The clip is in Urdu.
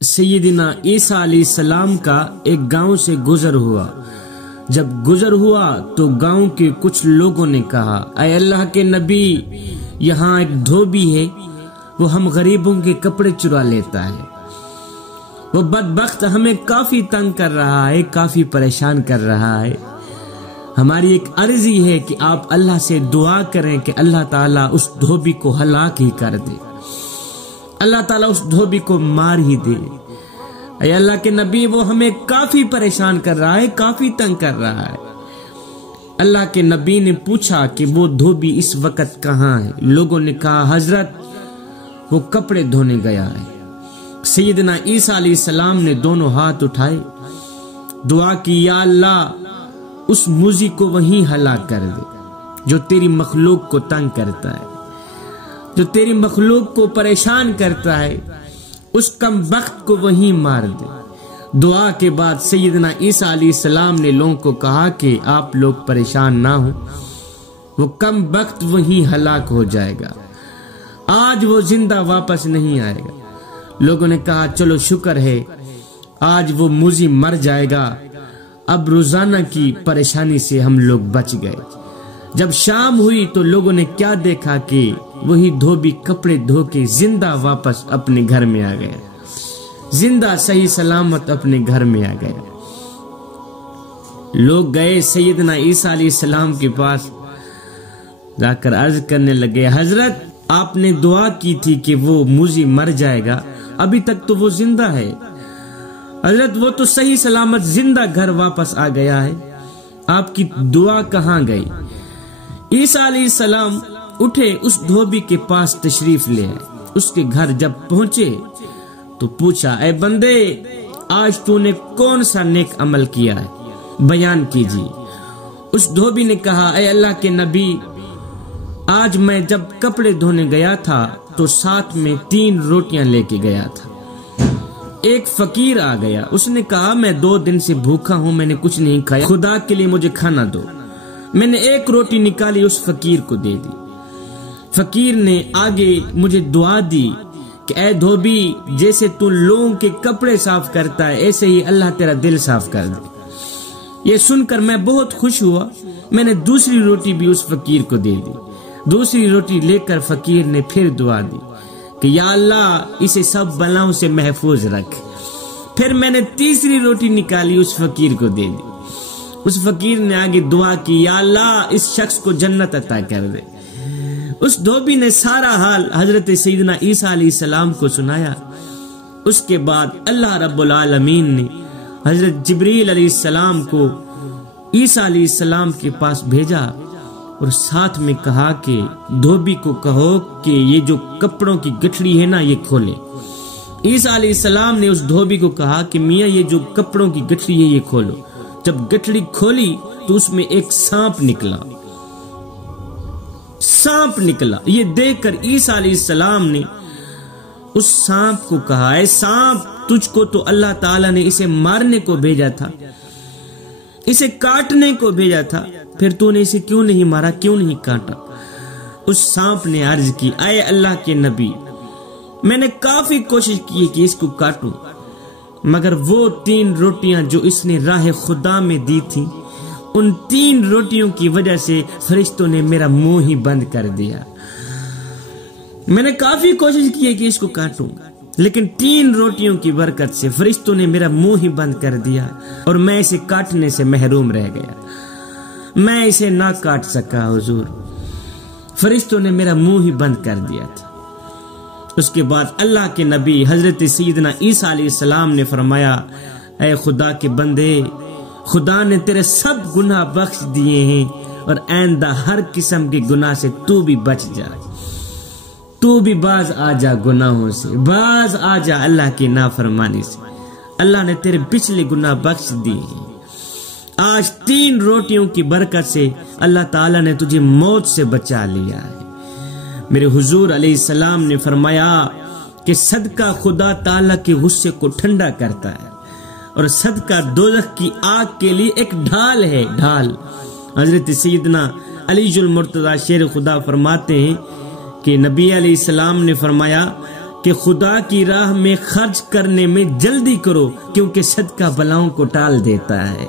سیدنا عیسیٰ علیہ السلام کا ایک گاؤں سے گزر ہوا۔ جب گزر ہوا تو گاؤں کے کچھ لوگوں نے کہا، اے اللہ کے نبی، یہاں ایک دھوبی ہے، وہ ہم غریبوں کے کپڑے چرا لیتا ہے، وہ بدبخت ہمیں کافی تنگ کر رہا ہے، کافی پریشان کر رہا ہے۔ ہماری ایک عرضی ہے کہ آپ اللہ سے دعا کریں کہ اللہ تعالیٰ اس دھوبی کو ہلاک ہی کر دے، اللہ تعالیٰ اس دھوبی کو مار ہی دے۔ اے اللہ کے نبی، وہ ہمیں کافی پریشان کر رہا ہے، کافی تنگ کر رہا ہے۔ اللہ کے نبی نے پوچھا کہ وہ دھوبی اس وقت کہاں ہے؟ لوگوں نے کہا، حضرت وہ کپڑے دھونے گیا ہے۔ سیدنا عیسیٰ علیہ السلام نے دونوں ہاتھ اٹھائے، دعا کی، یا اللہ اس موذی کو وہیں ہلاک کر دے جو تیری مخلوق کو تنگ کرتا ہے، جو تیری مخلوق کو پریشان کرتا ہے، اس کم بخت کو وہیں مار دے۔ دعا کے بعد سیدنا عیسیٰ علیہ السلام نے لوگوں کو کہا کہ آپ لوگ پریشان نہ ہو، وہ کم بخت وہیں ہلاک ہو جائے گا، آج وہ زندہ واپس نہیں آئے گا۔ لوگوں نے کہا، چلو شکر ہے، آج وہ موذی مر جائے گا، اب روزانہ کی پریشانی سے ہم لوگ بچ گئے۔ جب شام ہوئی تو لوگوں نے کیا دیکھا کہ وہی دھوبی کپڑے دھو کے زندہ واپس اپنے گھر میں آ گیا، زندہ صحیح سلامت اپنے گھر میں آ گیا۔ لوگ گئے سیدنا عیسیٰ علیہ السلام کے پاس، جا کر عرض کرنے لگے، حضرت آپ نے دعا کی تھی کہ وہ موذی مر جائے گا، ابھی تک تو وہ زندہ ہے، حضرت وہ تو صحیح سلامت زندہ گھر واپس آ گیا ہے، آپ کی دعا کہاں گئی؟ عیسیٰ علیہ السلام اٹھے، اس دھوبی کے پاس تشریف لے آئے۔ اس کے گھر جب پہنچے تو پوچھا، اے بندے، آج تو نے کون سا نیک عمل کیا ہے، بیان کیجیے۔ اس دھوبی نے کہا، اے اللہ کے نبی، آج میں جب کپڑے دھونے گیا تھا تو ساتھ میں 3 روٹیاں لے کے گیا تھا۔ ایک فقیر آ گیا، اس نے کہا، میں 2 دن سے بھوکا ہوں، میں نے کچھ نہیں کھایا، خدا کے لیے مجھے کھانا دو۔ میں نے 1 روٹی نکالی، اس فقیر کو دے دی۔ فقیر نے آگے مجھے دعا دی کہ اے دھوبی، جیسے تو لوگوں کے کپڑے صاف کرتا ہے، ایسے ہی اللہ تیرا دل صاف کر دے۔ یہ سن کر میں بہت خوش ہوا، میں نے دوسری روٹی بھی اس فقیر کو دے دی۔ دوسری روٹی لے کر فقیر نے پھر دعا دی کہ یا اللہ اسے سب بلاؤں سے محفوظ رکھ۔ پھر میں نے تیسری روٹی نکالی، اس فقیر کو دے دی۔ اس فقیر نے آگے دعا کی، یا اللہ اس شخص کو جنت عطا کر دے۔ اس دھوبی نے سارا حال حضرت سیدنا عیسیٰ علیہ السلام کو سنایا۔ اس کے بعد اللہ رب العالمین نے حضرت جبریل علیہ السلام کو عیسیٰ علیہ السلام کے پاس بھیجا اور ساتھ میں کہا کہ دھوبی کو کہو کہ یہ جو کپڑوں کی گٹھڑی ہے نا، یہ کھولے۔ عیسیٰ علیہ السلام نے اس دھوبی کو کہا کہ میاں یہ جو کپڑوں کی گٹھڑی ہے یہ کھولو۔ جب گٹھڑی کھولی تو اس میں ایک سانپ نکلا، سانپ نکلا۔ یہ دیکھ کر عیسیٰ علیہ السلام نے اس سانپ کو کہا، اے سانپ، تجھ کو تو اللہ تعالیٰ نے اسے مارنے کو بھیجا تھا، اسے کاٹنے کو بھیجا تھا، پھر تو نے اسے کیوں نہیں مارا، کیوں نہیں کاٹا؟ اس سانپ نے عرض کی، اے اللہ کے نبی، میں نے کافی کوشش کی کہ اس کو کاٹوں، مگر وہ 3 روٹیاں جو اس نے راہ خدا میں دی تھی، ان 3 روٹیوں کی وجہ سے فرشتوں نے میرا منہ ہی بند کر دیا۔ میں نے کافی کوشش کی ہے کہ اس کو کاٹوں، لیکن 3 روٹیوں کی برکت سے فرشتوں نے میرا منہ ہی بند کر دیا اور میں اسے کاٹنے سے محروم رہ گیا، میں اسے نہ کاٹ سکا حضور، فرشتوں نے میرا منہ ہی بند کر دیا تھا۔ اس کے بعد اللہ کے نبی حضرت سیدنا عیسیٰ علیہ السلام نے فرمایا، اے خدا کے بندے، خدا نے تیرے سب گناہ بخش دیے ہیں اور آئندہ ہر قسم کے گناہ سے تو بھی بچ جا، تو بھی باز آ جا گناہوں سے، باز آ جا اللہ کی نافرمانی سے، اللہ نے تیرے پچھلے گناہ بخش دیے ہیں۔ آج 3 روٹیوں کی برکت سے اللہ تعالیٰ نے تجھے موت سے بچا لیا ہے۔ میرے حضور علیہ السلام نے فرمایا کہ صدقہ خدا تعالیٰ کے غصے کو ٹھنڈا کرتا ہے اور صدقہ دوزخ کی آگ کے لیے ایک ڈھال ہے، ڈھال۔ حضرت سیدنا علی المرتضی شیر خدا فرماتے ہیں کہ نبی علیہ السلام نے فرمایا کہ خدا کی راہ میں خرچ کرنے میں جلدی کرو، کیونکہ صدقہ بلاؤں کو ٹال دیتا ہے۔